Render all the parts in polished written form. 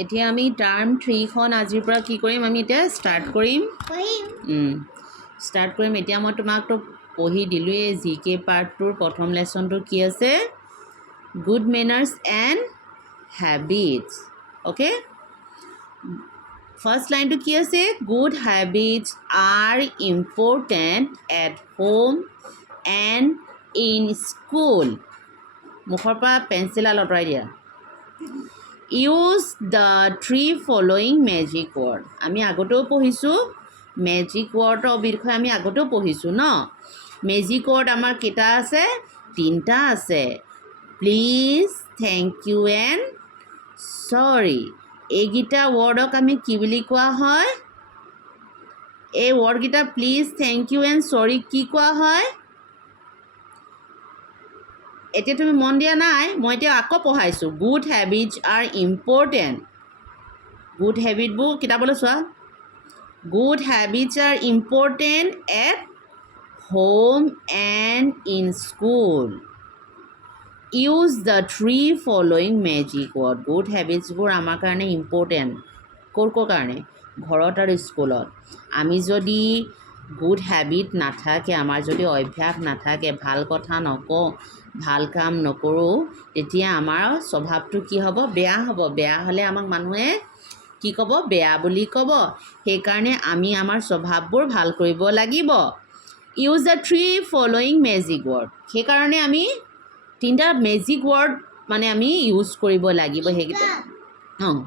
এতিয়া আমি টাৰ্ম 3খন আজিৰ পৰা কি কৰিম আমি এতিয়া ষ্টাৰ্ট কৰিম এতিয়া মই তোমাকতো পঢ়ি দিলোঁৱেই জি কে পাৰ্টটোৰ প্ৰথম লেচনটো কি আছে good manners and habits okay first লাইনটো কি আছে good habits are important at home and in school মুখৰ পৰা পেঞ্চিল আঁতৰাই দিয়া use the 3 following magic word আমি আগতেও পঢ়িছোঁ মেজিক ৱৰ্ডৰ বিষয়ে আমি আগতেও পঢ়িছোঁ ন মেজিক ৱৰ্ড আমাৰ কেইটা আছে 3টা আছে প্লিজ থেংক ইউ এণ্ড চৰি এইকেইটা ৱৰ্ডক আমি কি বুলি কোৱা হয় এই ৱৰ্ডকেইটা প্লিজ থেংক ইউ এণ্ড চৰি কি কোৱা হয় এতিয়া তুমি মন দিয়া নাই মই এতিয়া আকৌ পঢ়াইছোঁ good habits are important good হেবিটবোৰ কিতাপলৈ চোৱা good habits are important at home and in school use the 3 following magic word good হেবিটছবোৰ আমাৰ কাৰণে ইম্পৰ্টেণ্ট ক'ৰ কাৰণে ঘৰত আৰু স্কুলত আমি যদি গুড হেবিট নাথাকে আমাৰ যদি অভ্যাস নাথাকে ভাল কথা নকওঁ ভাল কাম নকৰোঁ তেতিয়া আমাৰ স্বভাৱটো কি হ'ব বেয়া হ'লে আমাক মানুহে কি ক'ব বেয়া বুলি ক'ব সেইকাৰণে আমি আমাৰ স্বভাৱবোৰ ভাল কৰিব লাগিব use the 3 following magic word সেইকাৰণে আমি 3টা মেজিক ৱৰ্ড মানে আমি ইউজ কৰিব লাগিব সেইকেইটা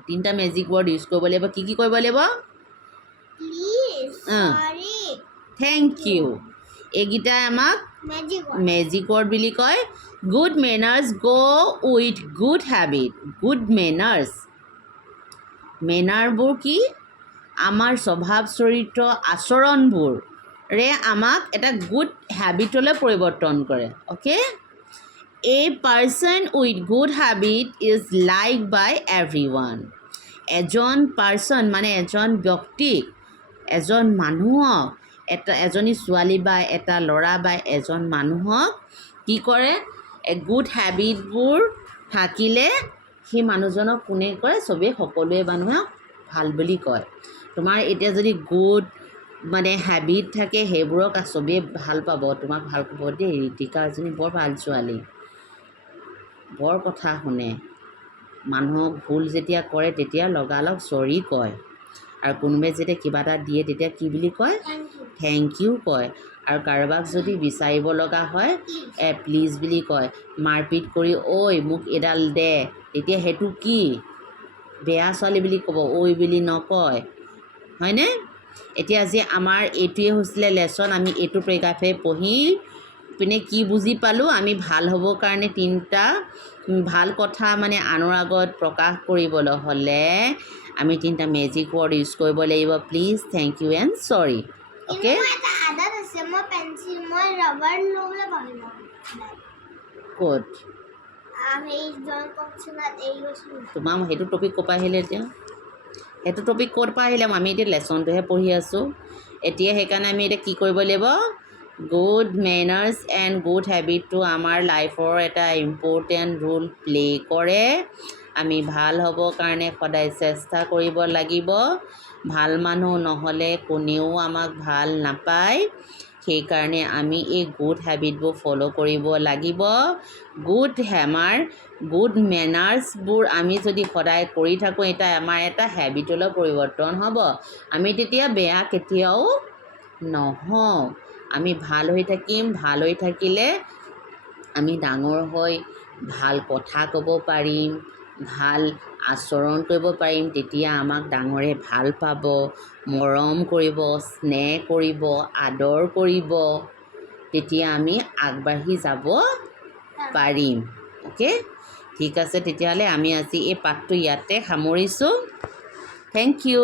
3টা মেজিক ৱৰ্ড ইউজ কৰিব লাগিব কি কৰিব লাগিব থেংক ইউ এইকেইটাই আমাক মেজিক ৱৰ্ড বুলি কয় গুড মেনাৰ্ছ গ' উইথ গুড হেবিট গুড মেনাৰবোৰ কি আমাৰ স্বভাৱ চৰিত্ৰ আচৰণবোৰে আমাক এটা গুড হেবিটলৈ পৰিৱৰ্তন কৰে okay a person with good habit is like by everyone এজন পাৰ্চন মানে এজন ব্যক্তিক এজন মানুহক এজনী ছোৱালী বা এটা ল'ৰা বা এজন মানুহক কি কৰে গুড হেবিটবোৰ থাকিলে সেই মানুহজনক কোনে কয় চবেই সকলোৱে মানুহক ভাল বুলি কয় তোমাৰ এতিয়া যদি গুড মানে হেবিট থাকে সেইবোৰক চবেই ভাল পাব তোমাক ভাল পাব দেই ঋতিকা এজনী বৰ ভাল ছোৱালী বৰ কথা শুনে মানুহক ভুল যেতিয়া কৰে তেতিয়া লগালগ চৰি কয় আৰু কোনোবাই যেতিয়া কিবা এটা দিয়ে তেতিয়া কি বুলি কয় থেংক ইউ কয় আৰু কাৰোবাক যদি বিচাৰিব লগা হয় প্লিজ বুলি কয় মাৰপিট কৰি ঐ মোক এডাল দে তেতিয়া সেইটো কি বেয়া ছোৱালী বুলি ক'ব ঐ বুলি নকয় হয়নে এতিয়া যে আমাৰ এইটোৱে হৈছিলে লেচন আমি এইটো প্ৰেক্ষাপটে পঢ়ি পিনে কি বুজি পালোঁ আমি ভাল হ'বৰ কাৰণে 3টা ভাল কথা মানে আনৰ আগত প্ৰকাশ কৰিবলৈ হ'লে আমি 3টা মেজিক ৱৰ্ড ইউজ কৰিব লাগিব প্লিজ থেংক ইউ এণ্ড চৰি অ'কে ক'ত তোমাৰ সেইটো টপিক ক'ৰ পৰা আহিলে এতিয়া সেইটো টপিক ক'ৰ পৰা আহিলে আমি এতিয়া লেচনটোহে পঢ়ি আছোঁ এতিয়া সেইকাৰণে আমি এতিয়া কি কৰিব লাগিব গুড মেনাৰ্ছ এণ্ড গুড হেবিটটো আমাৰ লাইফৰ এটা ইম্পৰ্টেণ্ট ৰোল প্লে' কৰে আমি ভাল হ'বৰ কাৰণে সদায় চেষ্টা কৰিব লাগিব ভাল মানুহ নহ'লে কোনেও আমাক ভাল নাপায় সেইকাৰণে আমি এই গুড হেবিটবোৰ ফ'ল' কৰিব লাগিব গুড মেনাৰ্ছবোৰ আমি যদি সদায় কৰি থাকোঁ এতিয়া আমাৰ এটা হেবিটলৈ পৰিৱৰ্তন হ'ব আমি তেতিয়া বেয়া কেতিয়াও নহওঁ আমি ভাল হৈ থাকিম ভাল হৈ থাকিলে আমি ডাঙৰ হৈ ভাল কথা ক'ব পাৰিম ভাল আচৰণ কৰিব পাৰিম তেতিয়া আমাক ডাঙৰে ভাল পাব মৰম কৰিব স্নেহ কৰিব আদৰ কৰিব তেতিয়া আমি আগবাঢ়ি যাব পাৰিম অ'কে ঠিক আছে তেতিয়াহ'লে আমি আজি এই পাঠটো ইয়াতে সামৰিছোঁ থেংক ইউ